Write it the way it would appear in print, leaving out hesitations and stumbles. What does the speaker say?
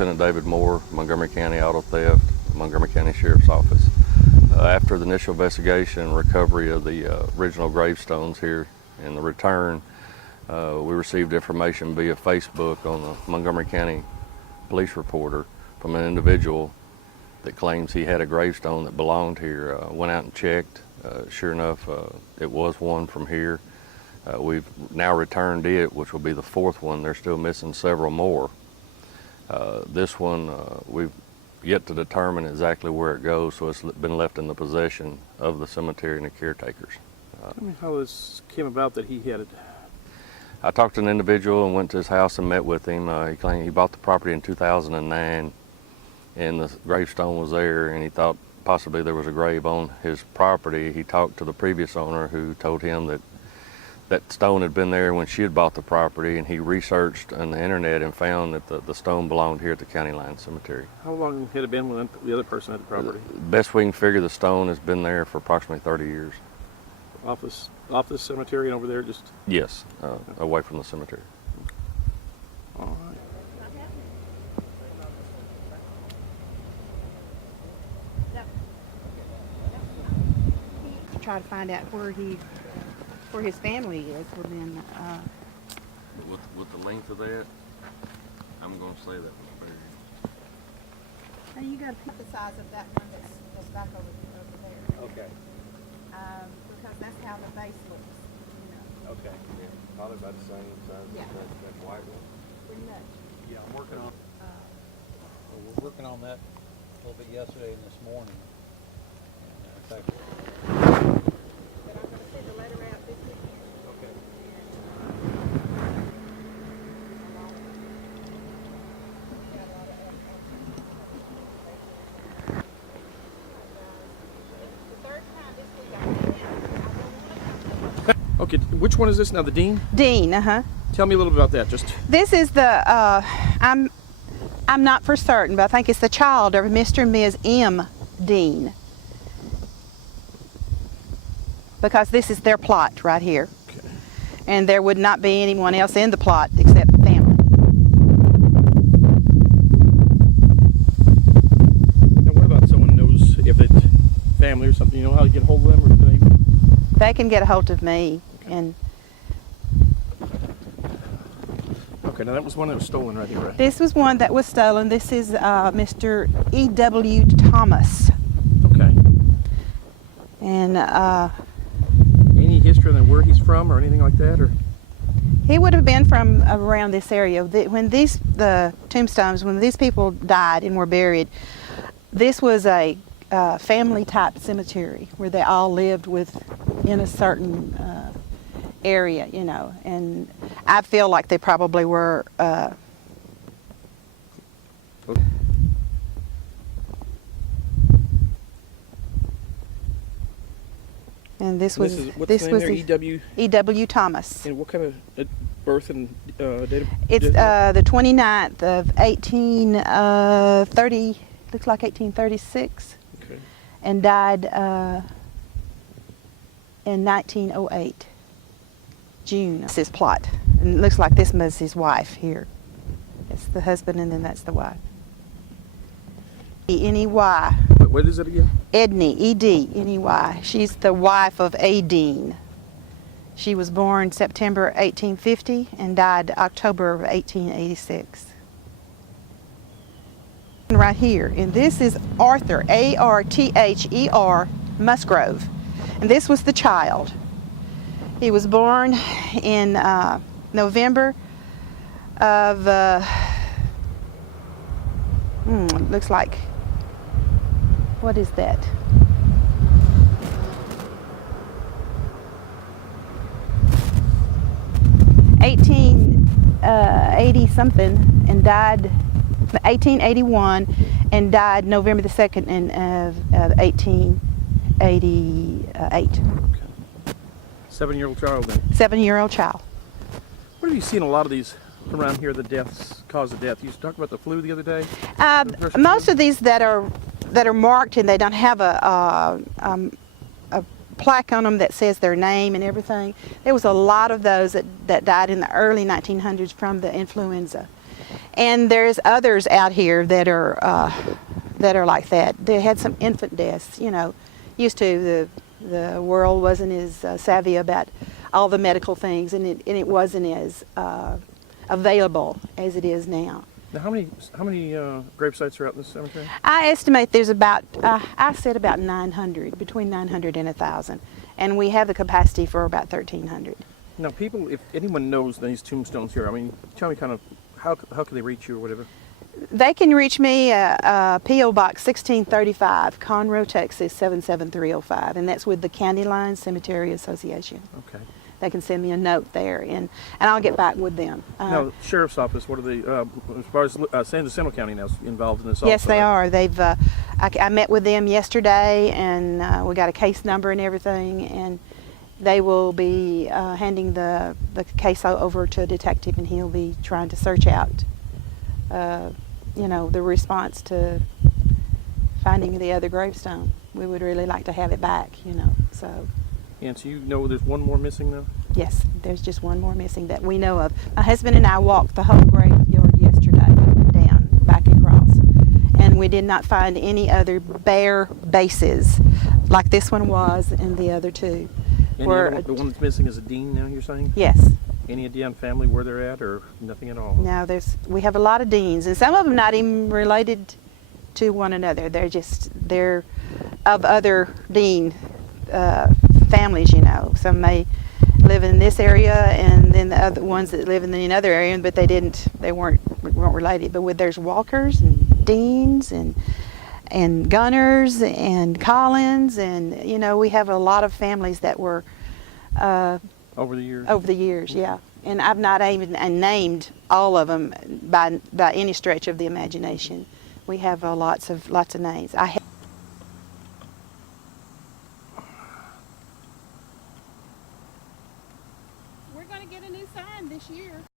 Lieutenant David Moore, Montgomery County Auto Theft, Montgomery County Sheriff's Office. After the initial investigation and recovery of the original gravestones here and the return, we received information via Facebook on the Montgomery County police reporter from an individual that claims he had a gravestone that belonged here. Went out and checked. Sure enough, it was one from here. We've now returned it, which will be the fourth one. They're still missing several more. This one, we've yet to determine exactly where it goes, so it's been left in the possession of the cemetery and the caretakers. Tell me how this came about that he had it. I talked to an individual and went to his house and met with him. He claimed he bought the property in 2009, and the gravestone was there, and he thought possibly there was a grave on his property. He talked to the previous owner, who told him that that stone had been there when she had bought the property, and he researched on the internet and found that the stone belonged here at the County Line Cemetery. How long had it been when the other person had the property? Best we can figure, the stone has been there for approximately 30 years. Off this cemetery and over there, just? Yes, away from the cemetery. All right. Try to find out where his family is within. With the length of that, I'm going to say that was buried. Now you got to pick the size of that one that's back over there. Okay. Because that's how the base looks. You know. Okay. Yeah, probably about the same size Yeah. as that white one. Pretty much. Yeah, I'm working on. Well, we're working on that a little bit yesterday and this morning. And, in fact, But I'm going to send a letter out this weekend. okay. Okay, which one is this now, the Dean? Dean, Tell me a little bit about that, just. This is the, I'm not for certain, but I think it's the child of Mr. and Ms. M. Dean. Because this is their plot right here. Okay. And there would not be anyone else in the plot except the family. Now what about someone knows if it's family or something, you know how to get a hold of them? Or They can get a hold of me. And okay, now that was one that was stolen right here, right? this was one that was stolen. This is Mr. E.W. Thomas. Okay. And Any history on where he's from or anything like that, or? he would have been from around this area. When the tombstones, when these people died and were buried, this was a family type cemetery where they all lived in a certain area, you know, and I feel like they probably were and this was E.W. E.W. Thomas. And what kind of birth and date of It's death? the 29th of 1830, looks like 1836, Okay. and died in 1908, June. It's his plot. And it looks like this was his wife here. It's the husband and then that's the wife. E-N-E-Y, What is it again? Edney, E-D-N-E-Y. She's the wife of A. Dean. She was born September 1850 and died October of 1886. Right here, and this is Arthur, A-R-T-H-E-R, Musgrove. And this was the child. He was born in November of, looks like, what is that? $1880 something, and died 1881, and died November the 2nd of 1888. Okay. 7-year-old child then. 7-year-old child. What have you seen a lot of these around here, the deaths, cause of death? You talked about the flu the other day? Most of these that are marked and they don't have a plaque on them that says their name and everything. There was a lot of those that died in the early 1900s from the influenza. And there's others out here that are like that. They had some infant deaths. You know, used to the world wasn't as savvy about all the medical things, and it wasn't as available as it is now. Now, how many grave sites are out in this cemetery? I estimate there's about I said about 900, between 900 and 1,000, and we have the capacity for about 1,300. Now, people, if anyone knows these tombstones here, I mean, tell me kind of how can they reach you or whatever? They can reach me at P.O. Box 1635, Conroe, Texas 77305, and that's with the County Line Cemetery Association. Okay. They can send me a note there, and I'll get back with them. Now, Sheriff's Office, what are they, as far as San Jacinto County now is involved in this also? Yes, they right? are. They've. I met with them yesterday, and we got a case number and everything, and they will be handing the case over to a detective, and he'll be trying to search out, you know, the response to finding the other gravestone. We would really like to have it back, you know, so. And so you know there's one more missing now? Yes, there's just one more missing that we know of. My husband and I walked the whole graveyard yesterday, down, back across, and we did not find any other bare bases like this one was and the other two. And the one that's missing is a dean now, you're saying? Yes. Any idea on family where they're at, or nothing at all? Now we have a lot of deans, and some of them not even related to one another. They're of other dean families, you know. Some may live in this area, and then the other ones that live in another area, but they weren't related. But there's Walkers and Deans and Gunners and Collins, and you know, we have a lot of families that were over the years. Over the years, yeah. And I've not even named all of them by any stretch of the imagination. We have lots of names. We're going to get a new sign this year.